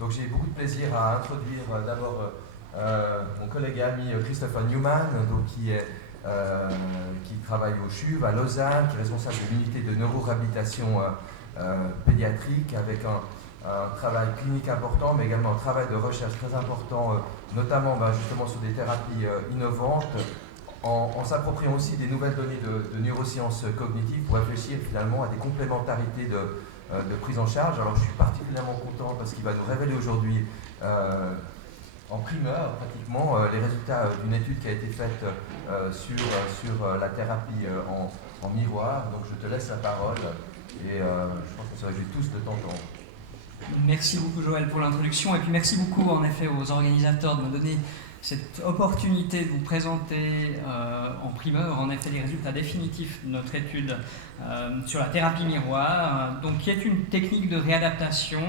Donc j'ai beaucoup de plaisir à introduire d'abord mon collègue et ami Christopher Newman, donc, qui travaille au CHUV à Lausanne, qui est responsable de l'unité de neuroréhabilitation pédiatrique, avec un travail clinique important, mais également un travail de recherche très important, notamment justement sur des thérapies innovantes, en s'appropriant aussi des nouvelles données de neurosciences cognitives pour réfléchir finalement à des complémentarités de prise en charge. Alors je suis particulièrement content parce qu'il va nous révéler aujourd'hui en primeur pratiquement les résultats d'une étude qui a été faite sur la thérapie en miroir. Donc je te laisse la parole et je pense qu'on se réjouit tous de t'entendre. Merci beaucoup Joël pour l'introduction, et puis merci beaucoup en effet aux organisateurs de me donner cette opportunité de vous présenter en primeur en effet les résultats définitifs de notre étude sur la thérapie miroir, donc qui est une technique de réadaptation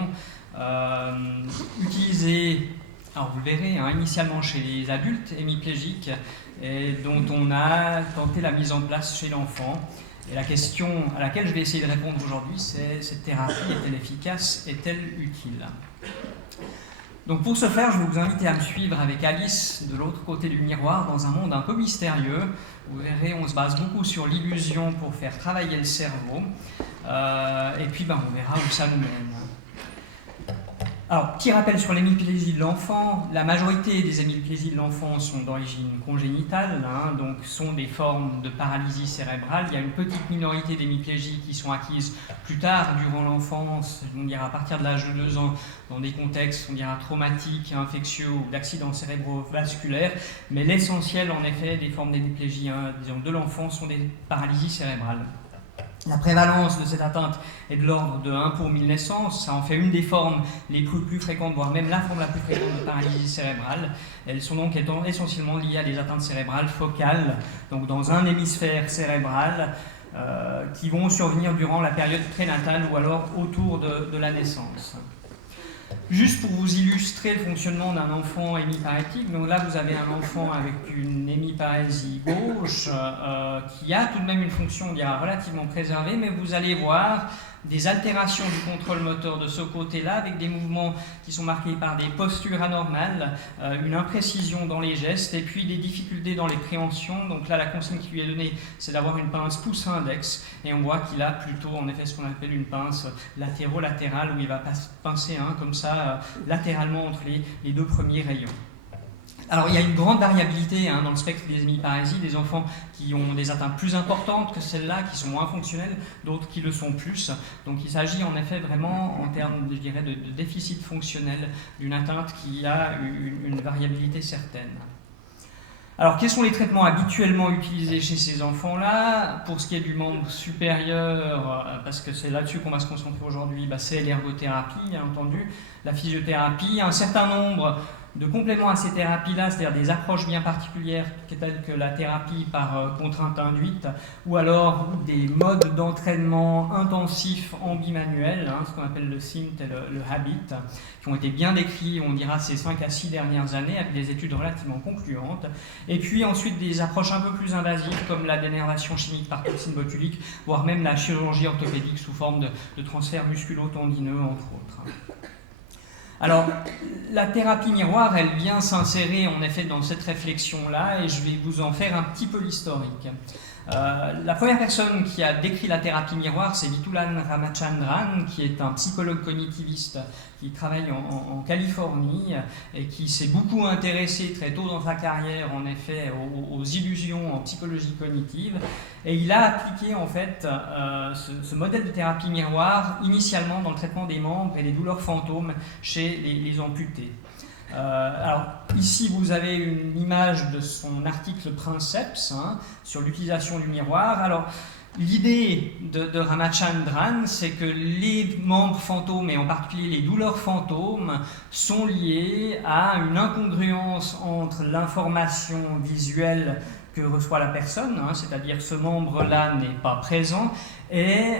utilisée, alors vous le verrez, initialement chez les adultes hémiplégiques et dont on a tenté la mise en place chez l'enfant. Et la question à laquelle je vais essayer de répondre aujourd'hui, c'est: cette thérapie est-elle efficace, est-elle utile? Donc pour ce faire, je vais vous inviter à me suivre avec Alice de l'autre côté du miroir dans un monde un peu mystérieux. Vous verrez, on se base beaucoup sur l'illusion pour faire travailler le cerveau. Et puis on verra où ça nous mène. Alors, petit rappel sur l'hémiplésie de l'enfant. La majorité des hémiplésies de l'enfant sont d'origine congénitale, donc sont des formes de paralysie cérébrale. Il y a une petite minorité d'hémiplégies qui sont acquises plus tard durant l'enfance, on dira à partir de l'âge de 2 ans, dans des contextes, on dira traumatiques, infectieux ou d'accidents cérébrovasculaires. Mais l'essentiel, en effet, des formes d'hémiplégie de l'enfant sont des paralysies cérébrales. La prévalence de cette atteinte est de l'ordre de 1 pour 1000 naissances. Ça en fait une des formes les plus fréquentes, voire même la forme la plus fréquente de paralysie cérébrale. Elles sont donc essentiellement liées à des atteintes cérébrales focales, donc dans un hémisphère cérébral, qui vont survenir durant la période prénatale ou alors autour de la naissance. Juste pour vous illustrer le fonctionnement d'un enfant hémiparétique, donc là vous avez un enfant avec une hémiparésie gauche qui a tout de même une fonction, on dira, relativement préservée, mais vous allez voir des altérations du contrôle moteur de ce côté-là, avec des mouvements qui sont marqués par des postures anormales, une imprécision dans les gestes, et puis des difficultés dans les préhensions. Donc là, la consigne qui lui est donnée, c'est d'avoir une pince pouce-index, et on voit qu'il a plutôt, en effet, ce qu'on appelle une pince latéro-latérale, où il va pincer comme ça, latéralement entre les deux premiers rayons. Alors il y a une grande variabilité dans le spectre des hémiparésies, des enfants qui ont des atteintes plus importantes que celles-là, qui sont moins fonctionnelles, d'autres qui le sont plus. Donc il s'agit en effet vraiment, en termes, je dirais, de déficit fonctionnel, d'une atteinte qui a une variabilité certaine. Alors, quels sont les traitements habituellement utilisés chez ces enfants-là? Pour ce qui est du membre supérieur, parce que c'est là-dessus qu'on va se concentrer aujourd'hui, c'est l'ergothérapie, bien entendu, la physiothérapie, un certain nombre de compléments à ces thérapies-là, c'est-à-dire des approches bien particulières telles que la thérapie par contrainte induite, ou alors des modes d'entraînement intensif en bimanuel, ce qu'on appelle le SIMT et le HABIT, qui ont été bien décrits, on dira, ces 5 à 6 dernières années, avec des études relativement concluantes. Et puis ensuite des approches un peu plus invasives, comme la dénervation chimique par toxine botulique, voire même la chirurgie orthopédique sous forme de transfert musculo-tendineux, entre autres. Alors, la thérapie miroir, elle vient s'insérer en effet dans cette réflexion-là, et je vais vous en faire un petit peu l'historique. La première personne qui a décrit la thérapie miroir, c'est Vitulan Ramachandran, qui est un psychologue cognitiviste qui travaille en Californie et qui s'est beaucoup intéressé très tôt dans sa carrière, en effet, aux illusions en psychologie cognitive. Et il a appliqué, en fait, ce modèle de thérapie miroir initialement dans le traitement des membres et des douleurs fantômes chez les amputés. Alors ici vous avez une image de son article Princeps sur l'utilisation du miroir. Alors l'idée de Ramachandran, c'est que les membres fantômes et en particulier les douleurs fantômes sont liées à une incongruence entre l'information visuelle que reçoit la personne, c'est-à-dire ce membre-là n'est pas présent, et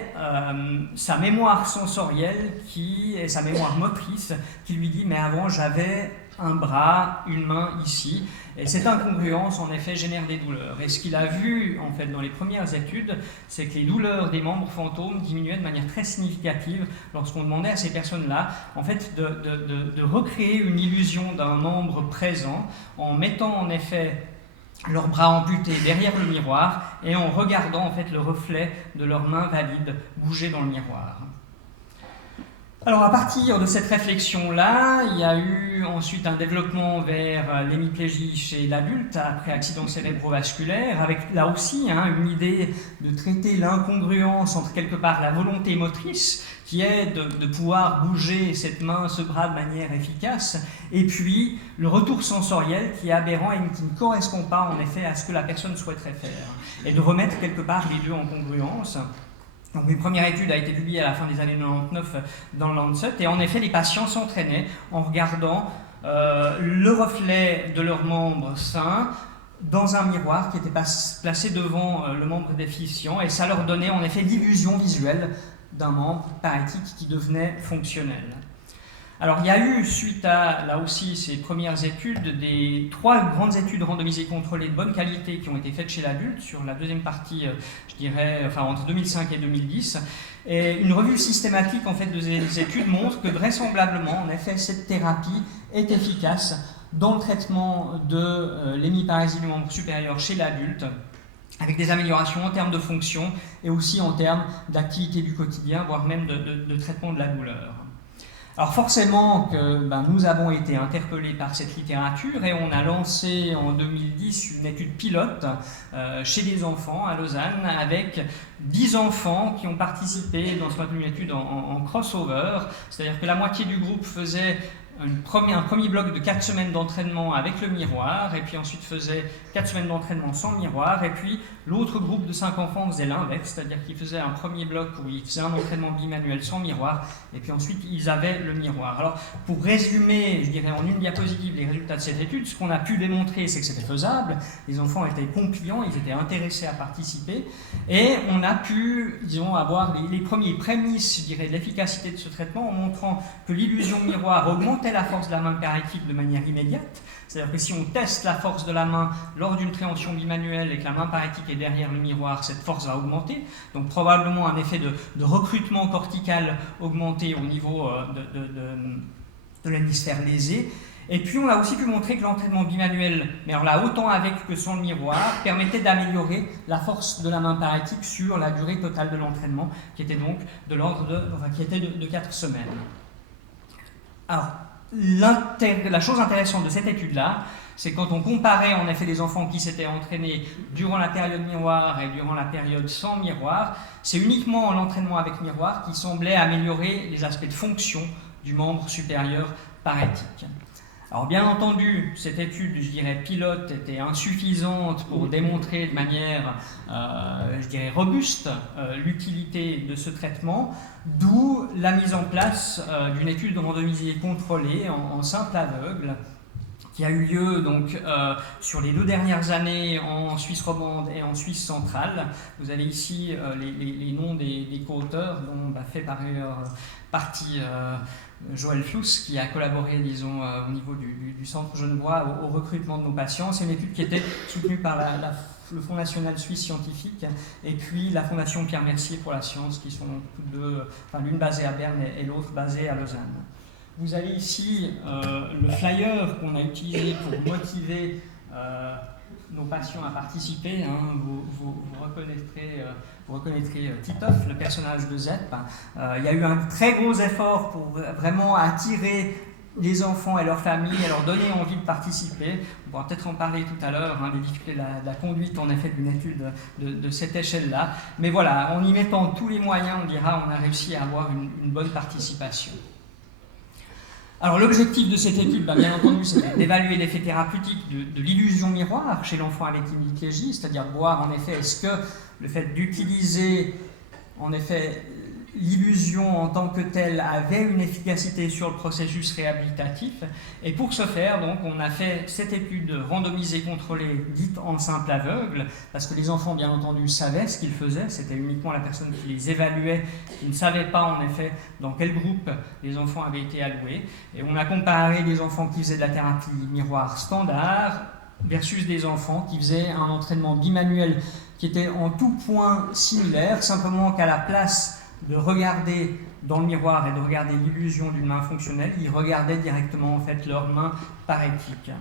sa mémoire sensorielle et sa mémoire motrice qui lui dit « mais avant j'avais un bras, une main ici. Et cette incongruence, en effet, génère des douleurs. Et ce qu'il a vu, en fait, dans les premières études, c'est que les douleurs des membres fantômes diminuaient de manière très significative lorsqu'on demandait à ces personnes-là, en fait, de recréer une illusion d'un membre présent en mettant, en effet, leurs bras amputés derrière le miroir et en regardant, en fait, le reflet de leurs mains valides bouger dans le miroir. Alors à partir de cette réflexion-là, il y a eu ensuite un développement vers l'hémiplégie chez l'adulte après accident cérébrovasculaire, avec là aussi une idée de traiter l'incongruence entre quelque part la volonté motrice, qui est de pouvoir bouger cette main, ce bras de manière efficace, et puis le retour sensoriel qui est aberrant et qui ne correspond pas en effet à ce que la personne souhaiterait faire, et de remettre quelque part les deux en congruence. Donc une première étude a été publiée à la fin des années 99 dans le Lancet, et en effet les patients s'entraînaient en regardant le reflet de leur membre sain dans un miroir qui était placé devant le membre déficient, et ça leur donnait en effet l'illusion visuelle d'un membre paralytique qui devenait fonctionnel. Alors il y a eu, suite à là aussi ces premières études, des 3 grandes études randomisées contrôlées de bonne qualité qui ont été faites chez l'adulte sur la deuxième partie, je dirais, enfin entre 2005 et 2010. Et une revue systématique en fait de ces études montre que vraisemblablement, en effet, cette thérapie est efficace dans le traitement de l'hémiparésie du membre supérieur chez l'adulte, avec des améliorations en termes de fonction et aussi en termes d'activité du quotidien, voire même de traitement de la douleur. Alors forcément que nous avons été interpellés par cette littérature et on a lancé en 2010 une étude pilote chez des enfants à Lausanne avec 10 enfants qui ont participé dans ce qu'on appelle une étude en crossover, c'est-à-dire que la moitié du groupe faisait un premier bloc de 4 semaines d'entraînement avec le miroir, et puis ensuite faisait 4 semaines d'entraînement sans miroir, et puis l'autre groupe de 5 enfants faisait l'inverse, c'est-à-dire qu'ils faisaient un premier bloc où ils faisaient un entraînement bimanuel sans miroir, et puis ensuite ils avaient le miroir. Alors pour résumer, je dirais en une diapositive les résultats de cette étude, ce qu'on a pu démontrer c'est que c'était faisable, les enfants étaient compliants, ils étaient intéressés à participer, et on a pu, disons, avoir les premiers prémices, je dirais, de l'efficacité de ce traitement en montrant que l'illusion miroir augmentait la force de la main paralytique de manière immédiate. C'est-à-dire que si on teste la force de la main lors d'une préhension bimanuelle et que la main paralytique est derrière le miroir, cette force va augmenter. Donc probablement un effet de recrutement cortical augmenté au niveau de l'hémisphère lésé. Et puis on a aussi pu montrer que l'entraînement bimanuel, mais alors là autant avec que sans le miroir, permettait d'améliorer la force de la main paralytique sur la durée totale de l'entraînement, qui était donc de l'ordre de 4 semaines. Alors, la chose intéressante de cette étude-là, c'est quand on comparait en effet les enfants qui s'étaient entraînés durant la période miroir et durant la période sans miroir, c'est uniquement l'entraînement avec miroir qui semblait améliorer les aspects de fonction du membre supérieur paralytique. Alors bien entendu, cette étude, je dirais, pilote était insuffisante pour démontrer de manière, je dirais, robuste l'utilité de ce traitement, d'où la mise en place d'une étude randomisée contrôlée en simple aveugle, qui a eu lieu donc, sur les 2 dernières années en Suisse romande et en Suisse centrale. Vous avez ici les noms des co-auteurs, dont fait par ailleurs partie Joël Fluss, qui a collaboré, disons, au niveau du Centre Genevois au recrutement de nos patients. C'est une étude qui était soutenue par le Fonds national suisse scientifique et puis la Fondation Pierre Mercier pour la science, qui sont toutes deux, l'une basée à Berne et l'autre basée à Lausanne. Vous avez ici le flyer qu'on a utilisé pour motiver nos patients à participer. Vous reconnaîtrez Titov, le personnage de Zepp. Il y a eu un très gros effort pour vraiment attirer les enfants et leurs familles et leur donner envie de participer. On pourra peut-être en parler tout à l'heure, des difficultés de la conduite en effet d'une étude de cette échelle-là. Mais voilà, en y mettant tous les moyens, on dira, on a réussi à avoir une bonne participation. Alors l'objectif de cette étude, bien entendu, c'était d'évaluer l'effet thérapeutique de l'illusion miroir chez l'enfant avec hémiplégie, c'est-à-dire de voir en effet est-ce que le fait d'utiliser en effet l'illusion en tant que telle avait une efficacité sur le processus réhabilitatif. Et pour ce faire, donc, on a fait cette étude randomisée contrôlée dite en simple aveugle, parce que les enfants, bien entendu, savaient ce qu'ils faisaient. C'était uniquement la personne qui les évaluait qui ne savait pas, en effet, dans quel groupe les enfants avaient été alloués. Et on a comparé des enfants qui faisaient de la thérapie miroir standard versus des enfants qui faisaient un entraînement bimanuel qui était en tout point similaire, simplement qu'à la place de regarder dans le miroir et de regarder l'illusion d'une main fonctionnelle, ils regardaient directement en fait leur main parétique.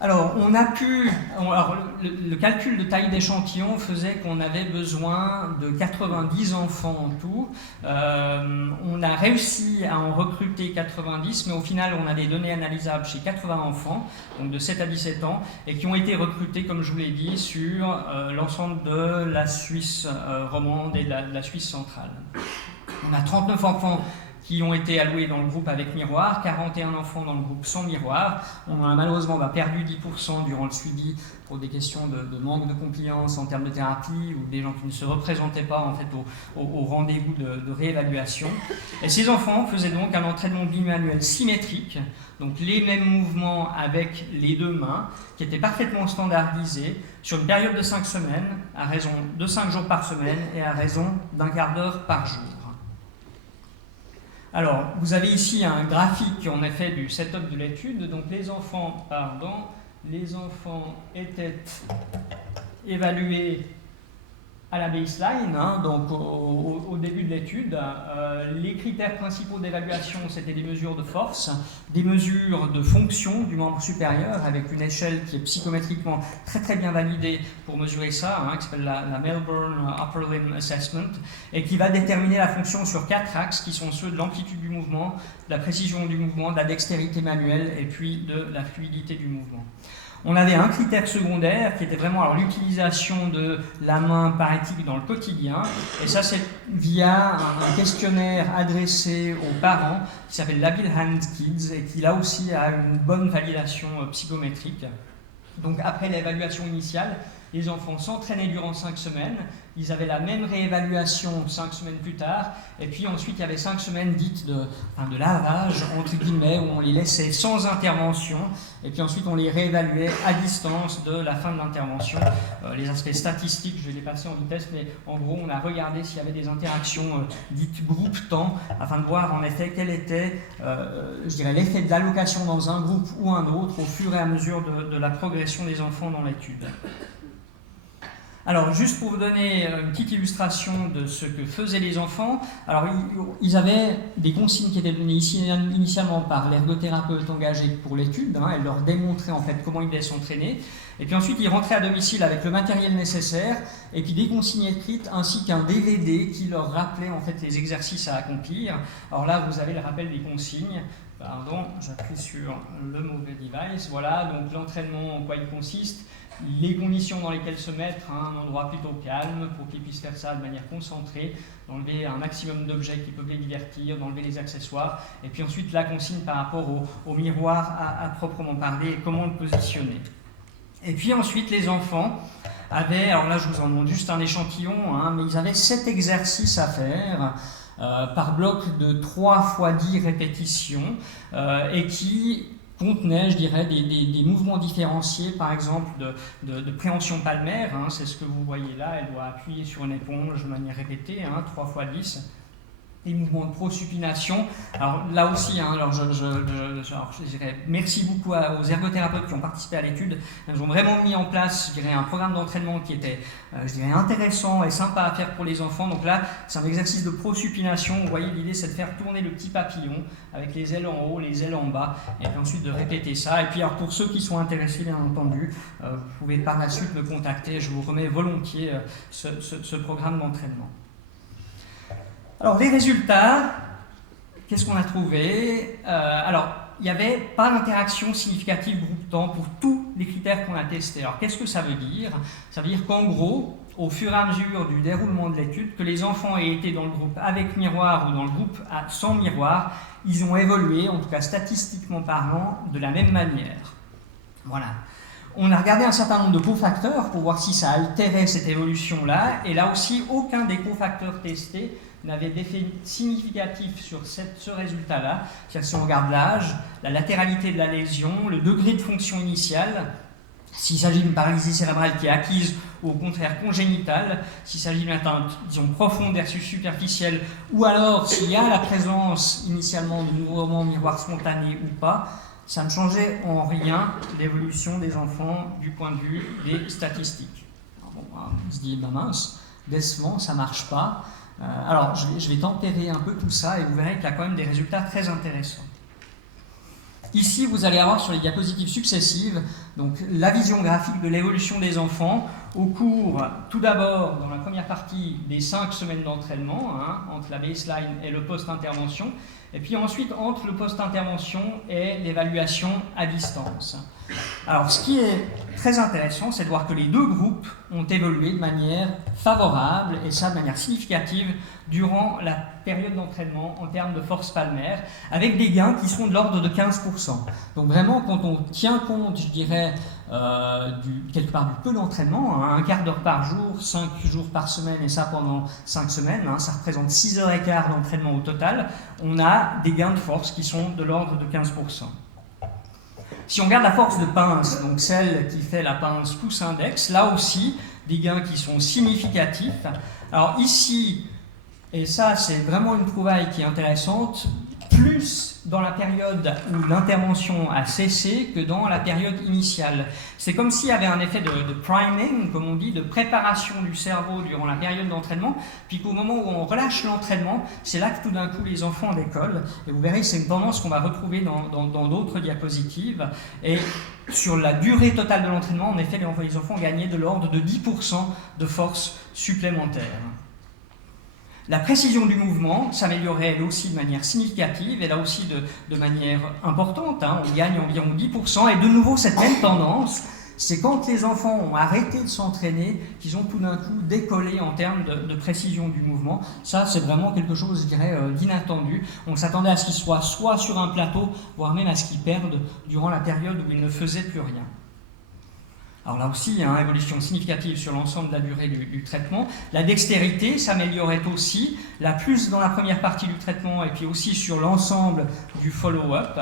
Alors, le calcul de taille d'échantillon faisait qu'on avait besoin de 90 enfants en tout. On a réussi à en recruter 90, mais au final, on a des données analysables chez 80 enfants, donc de 7 à 17 ans, et qui ont été recrutés, comme je vous l'ai dit, sur l'ensemble de la Suisse romande et de la Suisse centrale. On a 39 enfants qui ont été alloués dans le groupe avec miroir, 41 enfants dans le groupe sans miroir. On a malheureusement perdu 10% durant le suivi pour des questions de manque de compliance en termes de thérapie ou des gens qui ne se représentaient pas en fait, au rendez-vous de réévaluation. Et ces enfants faisaient donc un entraînement bimanuel symétrique, donc les mêmes mouvements avec les deux mains, qui étaient parfaitement standardisés sur une période de 5 semaines, à raison de 5 jours par semaine et à raison d'1 quart d'heure par jour. Alors, vous avez ici un graphique en effet du setup de l'étude. Donc les enfants étaient évalués à la baseline, donc au début de l'étude. Les critères principaux d'évaluation, c'était des mesures de force, des mesures de fonction du membre supérieur, avec une échelle qui est psychométriquement très très bien validée pour mesurer ça, qui s'appelle la Melbourne Upper Limb Assessment, et qui va déterminer la fonction sur 4 axes, qui sont ceux de l'amplitude du mouvement, de la précision du mouvement, de la dextérité manuelle, et puis de la fluidité du mouvement. On avait un critère secondaire qui était vraiment l'utilisation de la main parétique dans le quotidien, et ça c'est via un questionnaire adressé aux parents qui s'appelle l'Habile Hand Kids et qui là aussi a une bonne validation psychométrique. Donc après l'évaluation initiale, les enfants s'entraînaient durant 5 semaines, ils avaient la même réévaluation 5 semaines plus tard, et puis ensuite il y avait 5 semaines dites de lavage, entre guillemets, où on les laissait sans intervention, et puis ensuite on les réévaluait à distance de la fin de l'intervention. Les aspects statistiques, je vais les passer en vitesse, mais en gros on a regardé s'il y avait des interactions dites groupe-temps, afin de voir en effet quel était, l'effet de l'allocation dans un groupe ou un autre au fur et à mesure de la progression des enfants dans l'étude. Alors, juste pour vous donner une petite illustration de ce que faisaient les enfants, alors ils avaient des consignes qui étaient données initialement par l'ergothérapeute engagé pour l'étude, elle leur démontrait en fait comment ils devaient s'entraîner, et puis ensuite ils rentraient à domicile avec le matériel nécessaire, et puis des consignes écrites ainsi qu'un DVD qui leur rappelait en fait les exercices à accomplir. Alors là, vous avez le rappel des consignes. Pardon, j'appuie sur le mauvais device. Voilà, donc l'entraînement en quoi il consiste, les conditions dans lesquelles se mettre, un endroit plutôt calme pour qu'ils puissent faire ça de manière concentrée, d'enlever un maximum d'objets qui peuvent les divertir, d'enlever les accessoires, et puis ensuite la consigne par rapport au miroir à proprement parler et comment le positionner. Et puis ensuite les enfants avaient, alors là je vous en montre juste un échantillon, mais ils avaient 7 exercices à faire, par bloc de 3 x 10 répétitions, et qui contenait, je dirais, des mouvements différenciés, par exemple de préhension palmaire, c'est ce que vous voyez là, elle doit appuyer sur une éponge de manière répétée, 3 x 10, des mouvements de prosupination. Alors là aussi, je dirais merci beaucoup aux ergothérapeutes qui ont participé à l'étude. Ils ont vraiment mis en place, je dirais, un programme d'entraînement qui était, intéressant et sympa à faire pour les enfants. Donc là, c'est un exercice de prosupination. Vous voyez, l'idée, c'est de faire tourner le petit papillon avec les ailes en haut, les ailes en bas, et puis ensuite de répéter ça. Et puis, alors, pour ceux qui sont intéressés, bien entendu, vous pouvez par la suite me contacter. Je vous remets volontiers ce programme d'entraînement. Alors, les résultats, qu'est-ce qu'on a trouvé ? Alors, il n'y avait pas d'interaction significative groupe-temps pour tous les critères qu'on a testés. Alors, qu'est-ce que ça veut dire ? Ça veut dire qu'en gros, au fur et à mesure du déroulement de l'étude, que les enfants aient été dans le groupe avec miroir ou dans le groupe sans miroir, ils ont évolué, en tout cas statistiquement parlant, de la même manière. Voilà. On a regardé un certain nombre de cofacteurs pour voir si ça altérait cette évolution-là, et là aussi, aucun des cofacteurs testés n'avait d'effet significatif sur ce résultat-là. Si on regarde l'âge, la latéralité de la lésion, le degré de fonction initiale, s'il s'agit d'une paralysie cérébrale qui est acquise ou au contraire congénitale, s'il s'agit d'une atteinte, disons, profonde versus superficielle, ou alors s'il y a la présence initialement de mouvements miroirs spontanés ou pas, ça ne changeait en rien l'évolution des enfants du point de vue des statistiques. Alors bon, on se dit, ben mince, décevant, ça ne marche pas. Alors, je vais tempérer un peu tout ça et vous verrez qu'il y a quand même des résultats très intéressants. Ici, vous allez avoir sur les diapositives successives donc, la vision graphique de l'évolution des enfants au cours, tout d'abord, dans la première partie, des 5 semaines d'entraînement, entre la baseline et le post-intervention, et puis ensuite entre le post-intervention et l'évaluation à distance. Alors, ce qui est très intéressant, c'est de voir que les deux groupes ont évolué de manière favorable, et ça de manière significative, durant la période d'entraînement en termes de force palmaire, avec des gains qui sont de l'ordre de 15%. Donc vraiment, quand on tient compte, je dirais, quelque part du peu d'entraînement, un quart d'heure par jour, 5 jours par semaine, et ça pendant 5 semaines, ça représente 6 heures et quart d'entraînement au total, on a des gains de force qui sont de l'ordre de 15%. Si on regarde la force de pince, donc celle qui fait la pince pouce index, là aussi, des gains qui sont significatifs. Alors ici, et ça c'est vraiment une trouvaille qui est intéressante, plus dans la période où l'intervention a cessé que dans la période initiale. C'est comme s'il y avait un effet de priming, comme on dit, de préparation du cerveau durant la période d'entraînement, puis qu'au moment où on relâche l'entraînement, c'est là que tout d'un coup les enfants décollent. Et vous verrez, c'est une tendance qu'on va retrouver dans d'autres diapositives. Et sur la durée totale de l'entraînement, en effet, les enfants gagnaient de l'ordre de 10% de force supplémentaire. La précision du mouvement s'améliorait elle aussi de manière significative, et là aussi de manière importante, on gagne environ 10%, et de nouveau cette même tendance, c'est quand les enfants ont arrêté de s'entraîner qu'ils ont tout d'un coup décollé en termes de précision du mouvement. Ça, c'est vraiment quelque chose, je dirais, d'inattendu. On s'attendait à ce qu'ils soient soit sur un plateau, voire même à ce qu'ils perdent durant la période où ils ne faisaient plus rien. Alors là aussi, évolution significative sur l'ensemble de la durée du traitement. La dextérité s'améliorait aussi, là plus dans la première partie du traitement et puis aussi sur l'ensemble du follow-up.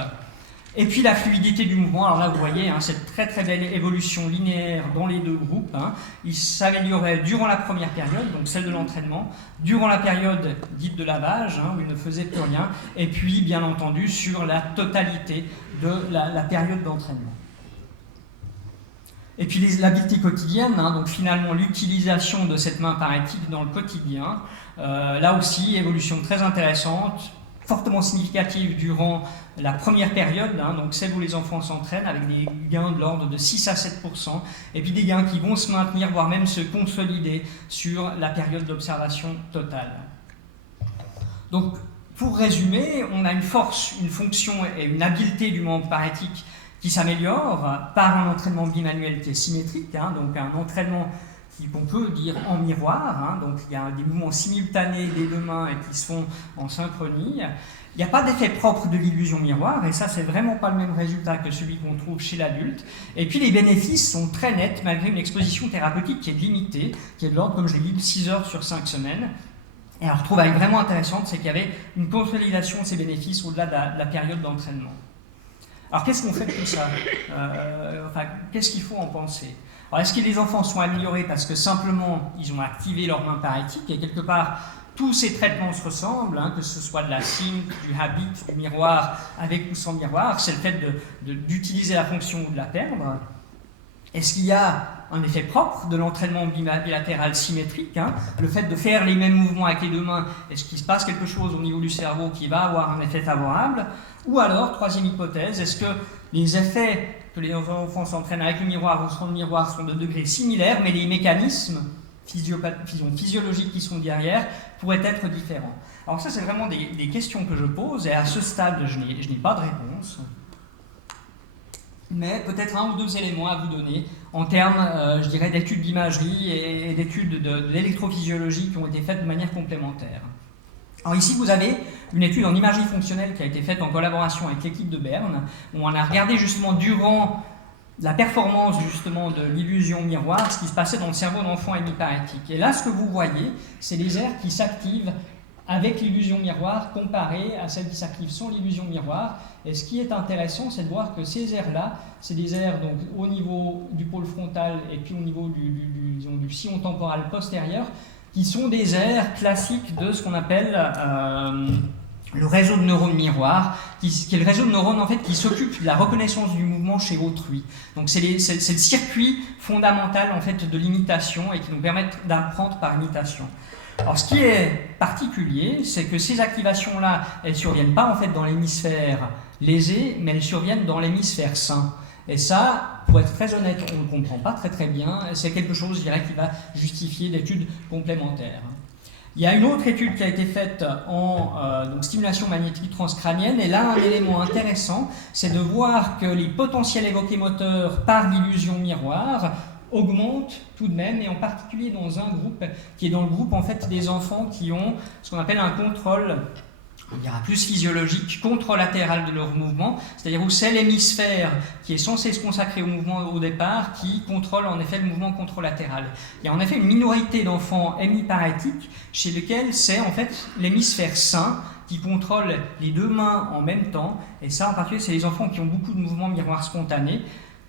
Et puis la fluidité du mouvement, alors là vous voyez cette très très belle évolution linéaire dans les deux groupes. Il s'améliorait durant la première période, donc celle de l'entraînement, durant la période dite de lavage, où il ne faisait plus rien, et puis bien entendu sur la totalité de la période d'entraînement. Et puis l'habileté quotidienne, donc finalement l'utilisation de cette main parétique dans le quotidien, là aussi évolution très intéressante, fortement significative durant la première période, donc celle où les enfants s'entraînent, avec des gains de l'ordre de 6 à 7%, et puis des gains qui vont se maintenir, voire même se consolider sur la période d'observation totale. Donc pour résumer, on a une force, une fonction et une habileté du membre parétique qui s'améliore par un entraînement bimanuel qui est symétrique, donc un entraînement qu'on peut dire en miroir, donc il y a des mouvements simultanés des deux mains et qui se font en synchronie. Il n'y a pas d'effet propre de l'illusion miroir, et ça c'est vraiment pas le même résultat que celui qu'on trouve chez l'adulte. Et puis les bénéfices sont très nets malgré une exposition thérapeutique qui est limitée, qui est de l'ordre, comme je l'ai dit, de 6 heures sur 5 semaines. Et alors, trouvaille vraiment intéressante, c'est qu'il y avait une consolidation de ces bénéfices au-delà de la période d'entraînement. Alors, qu'est-ce qu'on fait de tout ça ? Qu'est-ce qu'il faut en penser ? Alors, est-ce que les enfants sont améliorés parce que simplement ils ont activé leur main parétique et quelque part tous ces traitements se ressemblent, que ce soit de la sync, du habit, du miroir, avec ou sans miroir, c'est le fait d'utiliser la fonction ou de la perdre. Est-ce qu'il y a un effet propre de l'entraînement bilatéral symétrique, le fait de faire les mêmes mouvements avec les deux mains, est-ce qu'il se passe quelque chose au niveau du cerveau qui va avoir un effet favorable ? Ou alors, troisième hypothèse, est-ce que les effets que les enfants s'entraînent avec le miroir ou sans le miroir sont de degrés similaires, mais les mécanismes physiologiques qui sont derrière pourraient être différents ? Alors ça, c'est vraiment des questions que je pose, et à ce stade, je n'ai pas de réponse. Mais peut-être un ou deux éléments à vous donner en termes, je dirais, d'études d'imagerie et d'études de l'électrophysiologie qui ont été faites de manière complémentaire. Alors ici, vous avez une étude en imagerie fonctionnelle qui a été faite en collaboration avec l'équipe de Berne, où on a regardé justement durant la performance justement de l'illusion miroir, ce qui se passait dans le cerveau d'enfants hémiparétiques. Et là, ce que vous voyez, c'est les aires qui s'activent avec l'illusion miroir comparée à celles qui s'activent sans l'illusion miroir. Et ce qui est intéressant, c'est de voir que ces aires-là, c'est des aires donc, au niveau du pôle frontal et puis au niveau du sillon temporal postérieur, qui sont des aires classiques de ce qu'on appelle le réseau de neurones miroirs, qui est le réseau de neurones en fait, qui s'occupe de la reconnaissance du mouvement chez autrui. Donc c'est le circuit fondamental en fait, de l'imitation et qui nous permet d'apprendre par imitation. Alors ce qui est particulier, c'est que ces activations-là, elles ne surviennent pas en fait, dans l'hémisphère lésé, mais elles surviennent dans l'hémisphère sain. Et ça, pour être très honnête, on ne le comprend pas très bien. C'est quelque chose, je dirais, qui va justifier d'études complémentaires. Il y a une autre étude qui a été faite en donc stimulation magnétique transcrânienne, et là, un élément intéressant, c'est de voir que les potentiels évoqués moteurs par l'illusion miroir augmentent tout de même, et en particulier dans un groupe qui est dans le groupe en fait, des enfants qui ont ce qu'on appelle un contrôle, on dira plus physiologique, contralatéral de leur mouvement, c'est-à-dire où c'est l'hémisphère qui est censé se consacrer au mouvement au départ qui contrôle en effet le mouvement contralatéral. Il y a en effet une minorité d'enfants hémiparétiques chez lesquels c'est en fait l'hémisphère sain qui contrôle les deux mains en même temps, et ça en particulier c'est les enfants qui ont beaucoup de mouvements miroirs spontanés.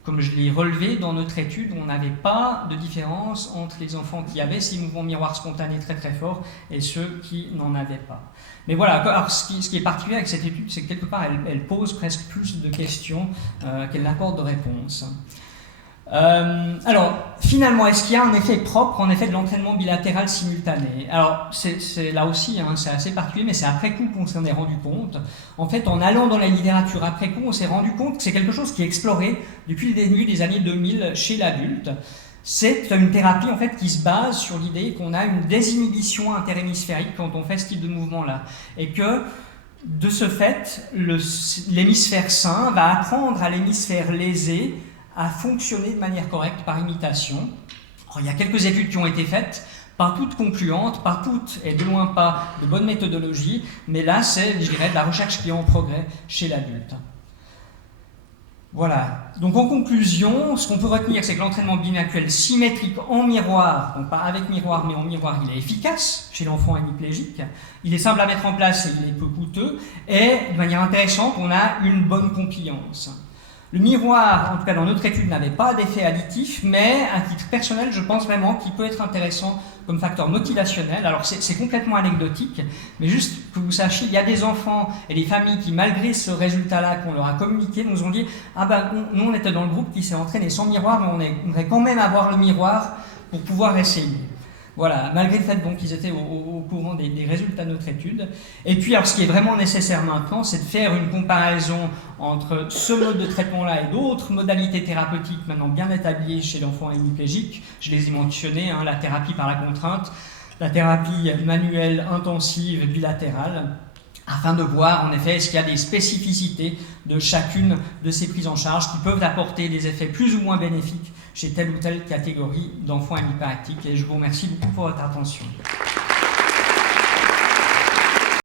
Comme je l'ai relevé dans notre étude, on n'avait pas de différence entre les enfants qui avaient ces mouvements miroirs spontanés très forts et ceux qui n'en avaient pas. Mais voilà, alors ce qui est particulier avec cette étude, c'est que quelque part, elle pose presque plus de questions qu'elle n'apporte de réponses. Alors, finalement, est-ce qu'il y a un effet propre, en effet, de l'entraînement bilatéral simultané? Alors, c'est là aussi, hein, c'est assez particulier, mais c'est après coup qu'on s'en est rendu compte. En fait, en allant dans la littérature après coup, on s'est rendu compte que c'est quelque chose qui est exploré depuis le début des années 2000 chez l'adulte. C'est une thérapie en fait, qui se base sur l'idée qu'on a une désinhibition interhémisphérique quand on fait ce type de mouvement-là. Et que, de ce fait, l'hémisphère sain va apprendre à l'hémisphère lésé à fonctionner de manière correcte par imitation. Alors, il y a quelques études qui ont été faites, pas toutes concluantes, pas toutes et de loin pas de bonne méthodologie, mais là c'est, je dirais, de la recherche qui est en progrès chez l'adulte. Voilà. Donc en conclusion, ce qu'on peut retenir, c'est que l'entraînement bimanuel symétrique en miroir, donc pas avec miroir, mais en miroir, il est efficace chez l'enfant hémiplégique. Il est simple à mettre en place et il est peu coûteux. Et de manière intéressante, on a une bonne compliance. Le miroir, en tout cas dans notre étude, n'avait pas d'effet additif, mais à titre personnel, je pense vraiment qu'il peut être intéressant comme facteur motivationnel. Alors c'est complètement anecdotique, mais juste que vous sachiez, il y a des enfants et des familles qui, malgré ce résultat-là qu'on leur a communiqué, nous ont dit « Ah ben, nous on était dans le groupe qui s'est entraîné sans miroir, mais on aimerait quand même avoir le miroir pour pouvoir essayer. » Voilà, malgré le fait donc, qu'ils étaient au courant des résultats de notre étude. Et puis, alors, ce qui est vraiment nécessaire maintenant, c'est de faire une comparaison entre ce mode de traitement-là et d'autres modalités thérapeutiques maintenant bien établies chez l'enfant hémiplégique. Je les ai mentionnées, hein, la thérapie par la contrainte, la thérapie manuelle intensive bilatérale, afin de voir en effet est-ce qu'il y a des spécificités de chacune de ces prises en charge qui peuvent apporter des effets plus ou moins bénéfiques chez telle ou telle catégorie d'enfants hémiparétiques. Et je vous remercie beaucoup pour votre attention.